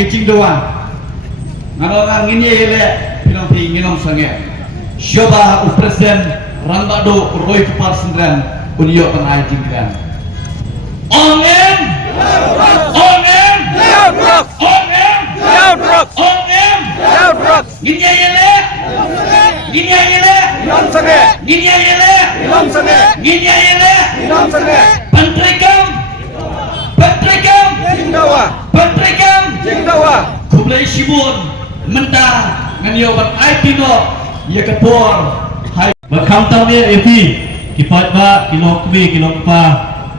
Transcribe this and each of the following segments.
kecing doang. Orang ini ele pinong pi nginom sange. Coba presiden Rambado Roy Kepar Sendran Unio Tanai Jingkran. Amen. Amen. Amen. Amen. Gini ele. Gini ele. Gini ele. Gini ele. Pentrikam. Pentrikam. Pentrikam. Kublai Shibun Menda Nganyo Bat Aipino Ya Kapor Hai Bakam tahu ni Evi kipat ba kilong kumi kilong pa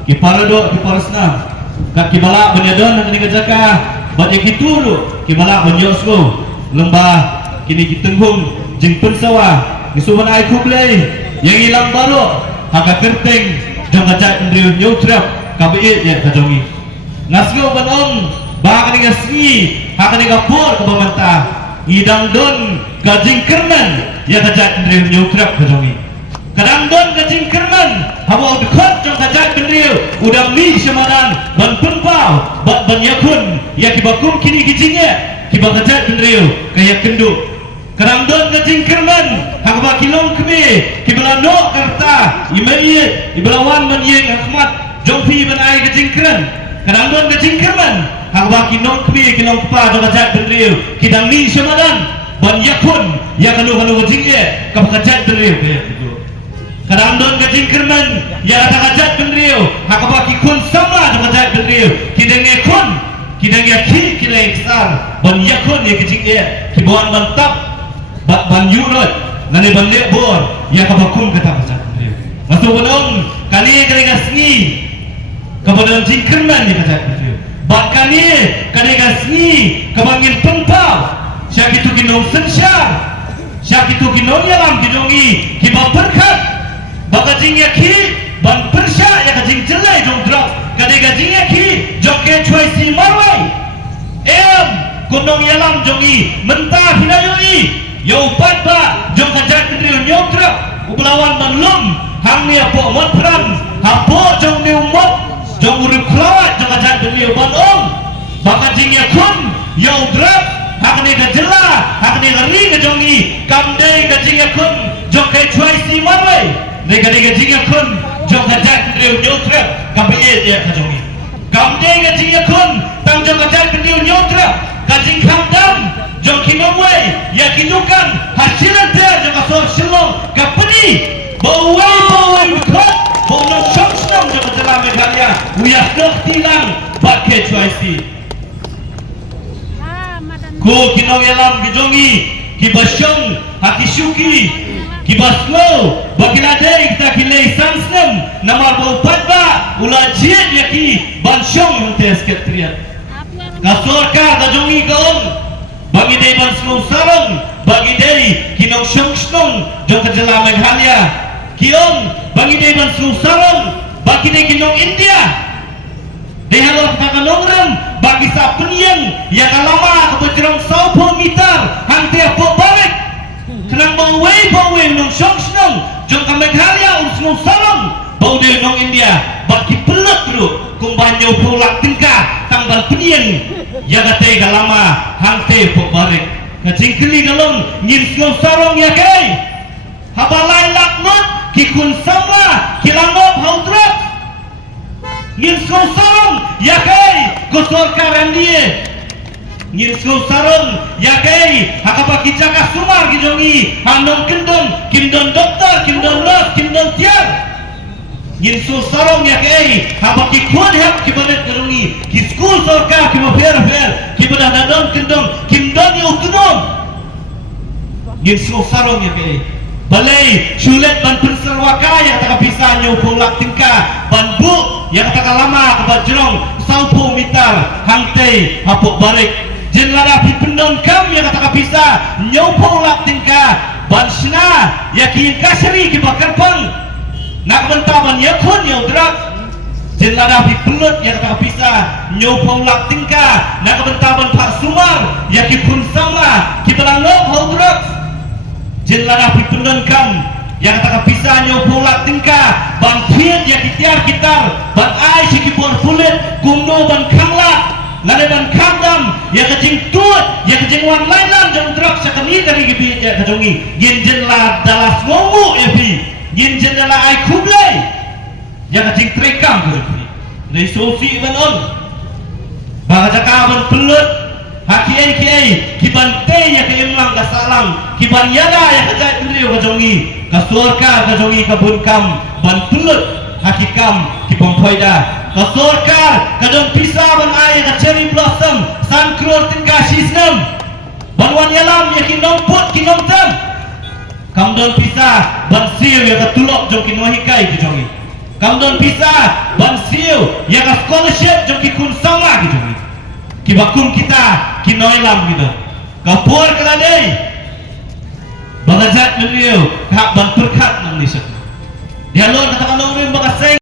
kiparado kiparasna kak kibala banyadon dan negajaka banyak kituru kibala banyosgo lembah kini kitunghung jingpun sawah gisuman ai kublai yang ilang baru haga kerteng jong kacak ndriu nyutrap kabiit ya kajongi ngasgo banong bahkan dengan sengi akan dengan pur ke pemerintah hidang don gajing kerman ya kajak kendriu nyutrap kajongi kadang don gajing kerman hawa dekat jong kajak kendriu udang mi semadan ban penpau ban yakun ya kibakum kini gijingnya kibak kajak kendriu kayak kenduk kadang don gajing kerman hakba kilong kemi kibala no kerta imayit ibalawan menyeng hakmat jongfi ban ai gajing keran kadang don gajing kerman hangwa kinong kmi kinong pa do kajat benriu kidang ni semadan ban yakun ya kanu gajingye kapakajat benriu ya gitu kadang don gajing kerman ya ada kajat benriu hakaba kikun sama do kajat benriu kidang yakun kidang yakin kilai besar ban yakun ya gajingye kibawan mantap ban yurot ngane ban lebor ya kabakum kata kajat benriu masuk bonong kali gasni kepada jingkerman ya kajat benriu bahkan ni kanegasni kebangin pentau syak itu kinong sensyar syak itu kinong yalam kidongi kibau berkat baka jingya ki ban persya ya kajing jelai jong drop kanegajingya ki jokke cuai si marwai kunong yalam jongi mentah hinayoi yau patba jong kajak kendriu nyoktrap ubelawan manlum hang ni apo mot peran hapo jong ni umot jong urip kelawat jong kajak beliau banong baka jingya kun yau drap hakni da jela hakni ngeri ke jongi kamde ke jingya kun jong kai cuai si marwai nega jingya kun jong kajak beliau nyotrap kabe dia ke jongi kamde ke jingya kun tang jong kajak beliau nyotrap kajing kamdam jong kinongwai ya kinukan hasilan dia jong kasor silong kapeni bawai bekot bono syong jong dalam Meghalaya uyah dok tilang pakai cuaisi ko kinong yalam gijongi kibasyong hakisuki kibaslo bagiladei kita kilei sansnem namar bau padba ulajien yaki bansyong hantes ketriat kasorka gajongi gaon bagi dei banslo sarong bagi dei kinong syong jong dalam Meghalaya kiong bagi dei banslo sarong bagi dei kinong India Dehalor kakanongran bagi sa penyeng ya kalama kebecerong saupo mitar hang tiap balik kenang bawai nong syong jong ka Meghalaya unsnong sarong bau de nong India bagi pelak dulu kumbanyo pulak tingka tambal penyeng ya katay kalama hang tiap balik kacing keli galong nginsnong sarong ya kay habalay laknot kikun sama kilangop haudrat nginsnong sarong ya kay gosor karandiye nginsnong sarong ya kay hakapaki jaka sumar gijongi hanong kindon doktor kindon nurse kindon tiar nginsnong sarong ya kay habaki kuan hap kibanet gerungi ki school sorka kimo fair kibadah nadon kindon yukunom nginsnong sarong ya kay balai sulit ban penserwaka yang tak bisa nyupu lak tingka ban bu yang tak lama kebajrong saupu mitar hangtei hapuk barik jen larapi pendon kam yang tak bisa nyupu lak tingka ban sena yakin kasri kibakar pang nak bentaban yakun yang drak jen larapi pelut yang tak bisa nyupu lak tingka nak bentaban pak sumar yakin pun sama kibalangop haudrak jen larapi pendon kam yang tak bisa nyopulak tingkah ban piet yang ditiar kitar ban ai sikipor kulit kumno ban kangla ngadaban kamdam ya kajing tuat ya kajing wan lainan jong truk sakani dari gibi ya kajongi yin jenla dalas ngomu ya pi yin jenla ai kublai ya kajing trekam kubi dari sofi banon bahajakaban pelut haki kiban te ya ke imlang kasalang kiban yada ya kajai beliau kajongi kasurka kajongi kabunkam ban pelut hakikam kibon poida kasurka kadon pisa ban ay ka cherry blossom sankrol tingga sisnem banwan yalam ya kinompot kinomtem kamdon pisa ban siu ya katulok jong kinohikai kijongi kamdon pisa ban siu ya ka scholarship jong kikun sama kijongi kibakum kita kinoilam gitu kapur keladei bagajat beliau hak ban perkat nang nisek dia lor katakan orang bagaseng